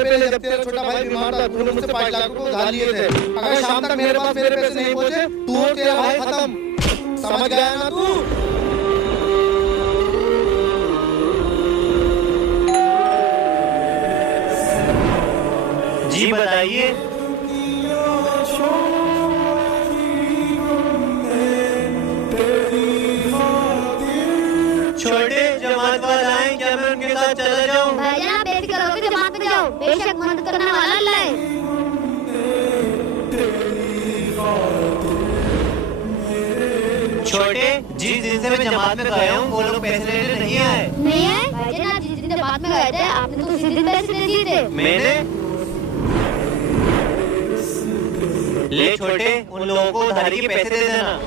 साल पहले जब तेरा छोटा भाई बीमार था तूने मुझसे 5 लाख रुपए उधार लिए थे। अगर शाम तक मेरे पास मेरे पैसे नहीं पहुंचे तू और तेरा भाई खत्म। समझ गया ना तू? जी बताइए। छोटे जमात वाले आए, क्या मैं उनके साथ चला जाऊं? भैया आप बेफिक्र होकर जमात में जाओ, बेशक मदद करने वाला अल्लाह है। छोटे, जिस दिन से मैं जमात में गया हूँ वो लोग पैसे लेने नहीं आए। नहीं है भाईजान, आप जिस दिन जमात में गए थे आपने तो उसी दिन पैसे दे दिए थे। मैंने ले छोटे, उन लोगों को उधारी के पैसे दे देना।